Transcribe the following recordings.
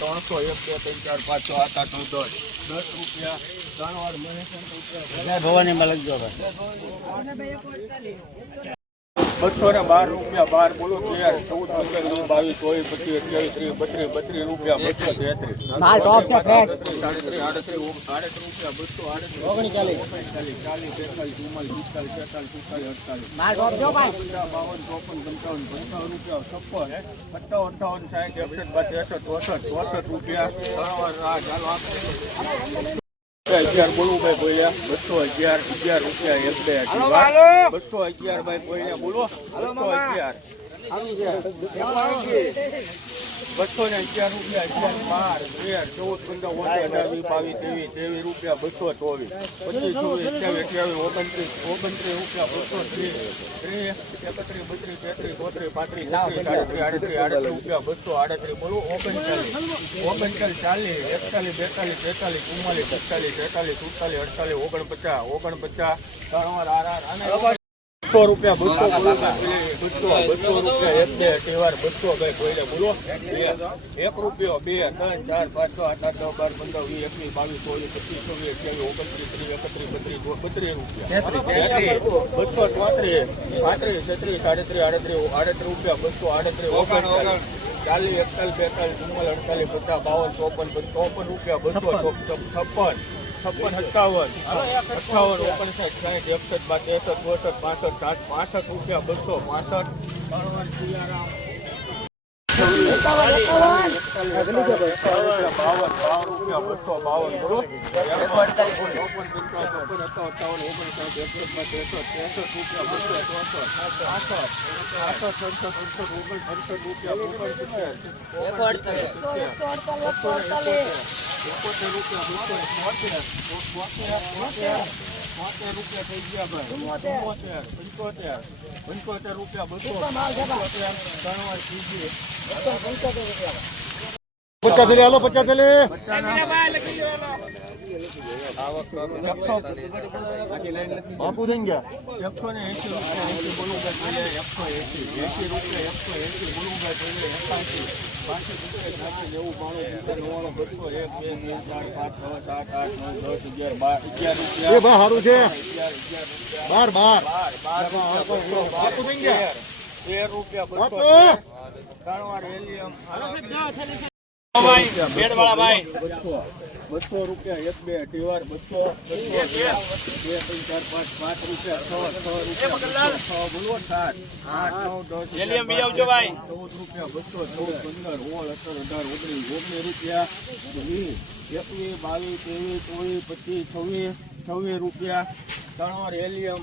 ત્રણસો, એક, બે, ત્રણ, ચાર, પાંચ, છ, આઠ આઠ, નવ, દસ. દસ રૂપિયા, ત્રણ વાર. ભવાની માં લખજો બસો ને બાર રૂપિયા બાર બોલો તેર ચૌદ પંદર વીસ બાવીસ ચોવીસ પચીસ અઠ્યાવીસ ત્રીસ બત્રીસ બત્રીસ રૂપિયા બસો તેત્રીસ. સાડત્રીસ આડત્રીસ આડત્રીસ રૂપિયા બસો આડત્રીસ. ઓગણચાલીસ ઓગણચાલીસ ચાલીસ તેતાલીસ ચુમ્માલીસ પિસ્તાલીસ તેતાલીસ સુડતાલીસ અડતાલીસ. પંચાવન, બાવન ચોપન પંચાવન પંચાવન રૂપિયા છપ્પન અઠ્ઠાવન અઠાવન સાહીઠ એકસઠ બાસઠ ચોસઠ ચોસઠ રૂપિયા. ચાલો આપણે અગિયાર બોલવું ભાઈ બોલ્યા. બસો અગિયાર અગિયાર રૂપિયા એક બે બસો અગિયાર ભાઈ બોલ્યા બોલો. બસો અગિયાર. બસો ને અગિયાર રૂપિયા અગિયાર બાર તેર ચૌદ પંદર અઢાર બાવીસ ત્રેવીસ ત્રેવીસ રૂપિયા બસો ચોવીસ પચીસ ચોવીસ અઠ્યાવીસ અઠ્યાવીસ ઓગણત્રીસ ઓગણત્રીસ રૂપિયા બસો ત્રીસ ત્રીસ એકત્રીસ બત્રીસ તેત્રીસ ચોત્રીસ પાંત્રીસ સાડત્રીસ આડત્રીસ આડત્રીસ રૂપિયા બસો આડત્રીસ બોલો ઓગણચાલીસ ઓગણચાલીસ ચાલીસ એકતાલીસ બેતાલીસ તેતાલીસ ચુમ્માલીસ પિસ્તાલીસ તેતાલીસ સુડતાલીસ અડતાલીસ ઓગણપચાસ ઓગણપચાસ ત્રણ વાર આર આર અને બસો રૂપિયા બસો બસો બસો રૂપિયા એક બે તહેવાર બસો ભાઈ કોઈને બોલો. બે. એક રૂપિયો બે ત્રણ ચાર પાંચ છ આઠ આઠ નવ બાર પંદર વીસ એકવીસ બાવીસ ચોવીસ પચીસ ચોવીસ અઠ્યાવીસ ઓગણત્રીસ ત્રીસ એકત્રીસ બત્રીસ બત્રીસ રૂપિયા. બસો ચોત્રીસ પાંત્રીસ છત્રીસ સાડત્રીસ આડત્રીસ આડત્રીસ રૂપિયા બસો આડત્રીસ ઓગણચાલીસ. ચાલીસ એકતાલીસ બેતાલીસ ચુમ્માલીસ અડતાલીસ પચાસ બાવન ચોપન ચોપન રૂપિયા બસો છપ્પન. છપ્પન સત્તાવન અઠાવન ઓગણસાઠ સાઠ એકસઠ બાદ ત્રેસઠ બોસઠ પાસઠ સાઠ પાસઠ રૂપિયા બસો પાસઠ રૂપિયા રૂપિયા રૂપિયા એકોતેર રૂપિયા છોતેર રૂપિયા થઈ ગયા ભાઈ ચુમ્મોતેર પંચોતેર પંચોતેર રૂપિયા બસો પંચોતેર ત્રણ ત્રીજી પચાસ હાલો પચાસ થેલી બાપુ આઠ નવ દસ અગિયાર બાર અગિયાર બાર. બાર બાર બાપુ. થઈ ગયા તેર રૂપિયા બસો હેલિયમ બસો બસો રૂપિયા એક બે અઢી બસો બસો બે ત્રણ ચાર પાંચ પાંચ રૂપિયા છ છ રૂપિયા છ બોલો સાત આઠ નવ દસ ચૌદ રૂપિયા બસો ચૌદ પંદર ઓળ અઢાર અઢાર ઓગણીસ ઓગણીસ રૂપિયા વીસ એકવીસ બાવીસ ત્રેવીસ ચોવીસ પચીસ છવ્વીસ છવ્વીસ રૂપિયા. ત્રણ એલિયમ.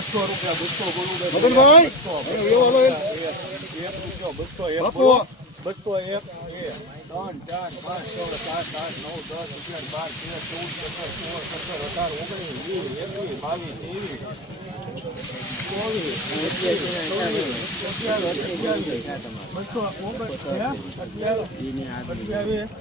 બસો રૂપિયા બસો રૂપિયા બસો. એક બસો એક ત્રણ ચાર પાંચ છ સાત આઠ નવ દસ અગિયાર બાર તેર ચૌદ પંદર સોળ સત્તર અઢાર ઓગણીસ વીસ એકવીસ બાવીસ ત્રેવીસ બસો ઓગણ અઠ્યાવીસ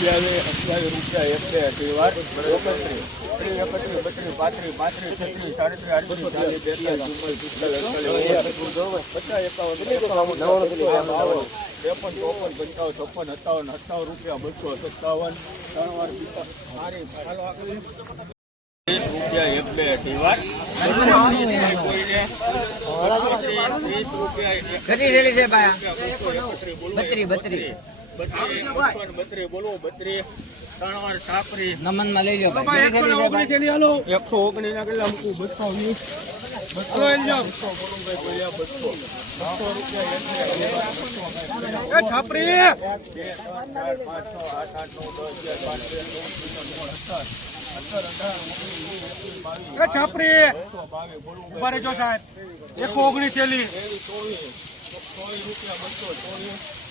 ત્રણ અઠ્યાવીસ રૂપિયા એક બે અઢી વાર ઓગણત્રીસ ત્રીસ એકત્રીસ બત્રીસ. પાંત્રીસ પાંત્રીસ છત્રીસ સાડત્રીસ આડત્રીસ ચાલીસ બેતાલીસ ચુમ્માલીસ રૂપિયા બસો સત્તાવન ત્રણ રૂપિયા એક બે અઢી વાર કોઈને ત્રીસ રૂપિયા એક કેટલી થેલી છે ભાઈ એકત્રીસ બોલો બત્રી બત્રી બત્રીસ બત્રી બોલો બત્રી ત્રણ વાર સાપરી નમનમાં લઈ લો એકસો ઓગણીસ ના કેટલા મૂકું? બસો વીસ. છાપરી! છાપરી! ઊભા રહેજો સાહેબ. એકસો ઓગણીસ થેલી ચોવીસ રૂપિયા બસો ચોવીસ.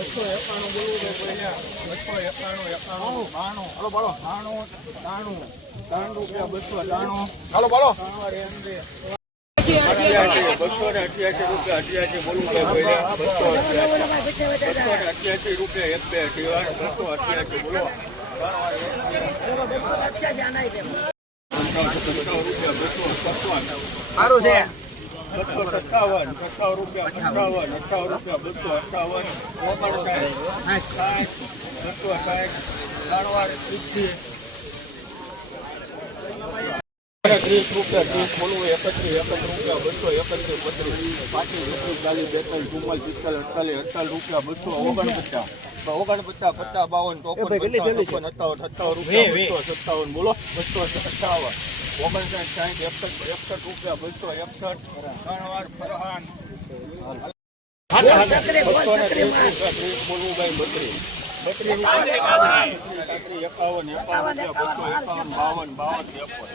બસો એકાણું બોલવું બસો એકાણું એકાણું બાણું હાલો બાળો બાણું ત્રાણું ત્રણ રૂપિયા બસો ત્રાણું હાલો બાળો બસો ને અઠ્યાસી અઠ્યાસી રૂપિયા એક બે બસો અઠ્યાસી બોલો સારું છે. બસો રૂપિયા બસો અઠાવન ત્રીસ રૂપિયા ત્રીસ બોલવું એકત્રીસ એકત્રીસ રૂપિયા બસો એકત્રીસ બત્રીસ પાંત્રીસ ચાલીસ બેતાલીસ ચુમ્માલીસ પિસ્તાલીસ અડતાલીસ અડતાલીસ રૂપિયા બસો ઓગણપચાસ ઓગણપચાસ પચાસ બાવન ચોપન પચાસ છપ્પન અઠાવન અઠાવન રૂપિયા બસો સત્તાવન બોલો બસો અઠાવન ઓગણસાઠ સાઠ એકસઠ એકસઠ રૂપિયા બસો એકસઠ ત્રણ વાર ફરહાન બસો ને ત્રીસ રૂપિયા ત્રીસ બોલવું ભાઈ બત્રીસ એકાવન એકાવન બસો એકાવન બાવન બાવન ત્રેપન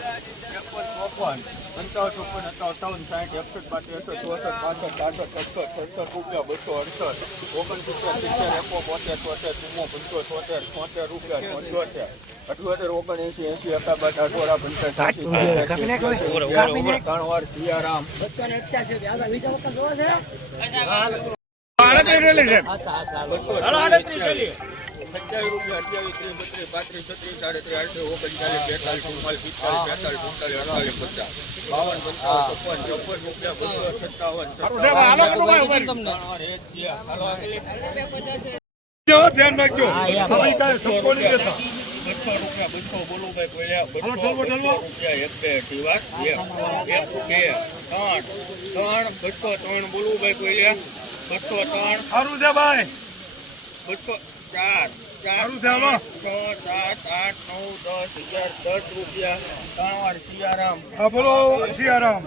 ચોપન પંચાવન ચોપન અઠાવન અઠાવન સાઠ એકસઠ એકસઠ ચોસઠ પાસઠ સાસઠ સડસઠ સડસઠ રૂપિયા બસો અડસઠ ઓગણસિત્તેર સિત્તેર એકો પોતેર ચોતેર ચુમ્મો પંચો ચોતેર છોતેર રૂપિયા પંચોતેર અઠ્યોતેર ઓગણએંસી એંસી એકાબાદ અઠોરા પંચાસી ત્રણ વાર સિયારામ સત્યાવીસ રૂપિયા અઠ્યાવીસ ત્રીસ બત્રીસ પાંત્રીસ છત્રીસ સાડત્રીસ આડત્રીસ ઓગણચાલીસ બેતાલીસ ચુમ્માલીસ પિસ્તાલીસ બેતાલીસ સુડતાલીસ અડતાલીસ પચાસ બાવન પંચાવન છપ્પન છપ્પન રૂપિયા બસો સત્તાવન ધ્યાન રાખજો. બસો રૂપિયા બસો બોલું ભાઈ બોલ્યા બસો બસો રૂપિયા એક બે અઢી વાર એક એક બે ત્રણ ત્રણ બસો ત્રણ બોલવું ભાઈ બોલ્યા બસો ત્રણ. સારું છે ભાઈ. બસો ચાર. સારું છે હાલો. છ સાત આઠ નવ દસ અગિયાર દસ રૂપિયા ત્રણ સિયારામ હા બોલો સિયારામ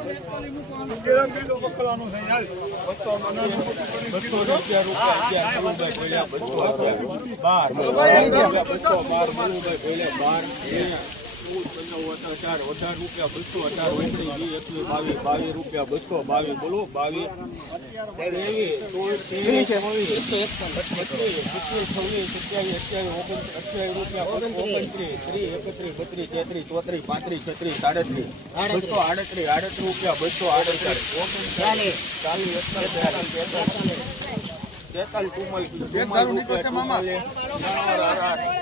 બાર બાર બાર ચૌદ પંદર અઢાર રૂપિયા બસો અઢાર ઓગણીસ વીસ એકવીસ બાવીસ બાવીસ રૂપિયા બસો બાવીસ બોલો બાવીસ તેતાલીસ રૂપિયા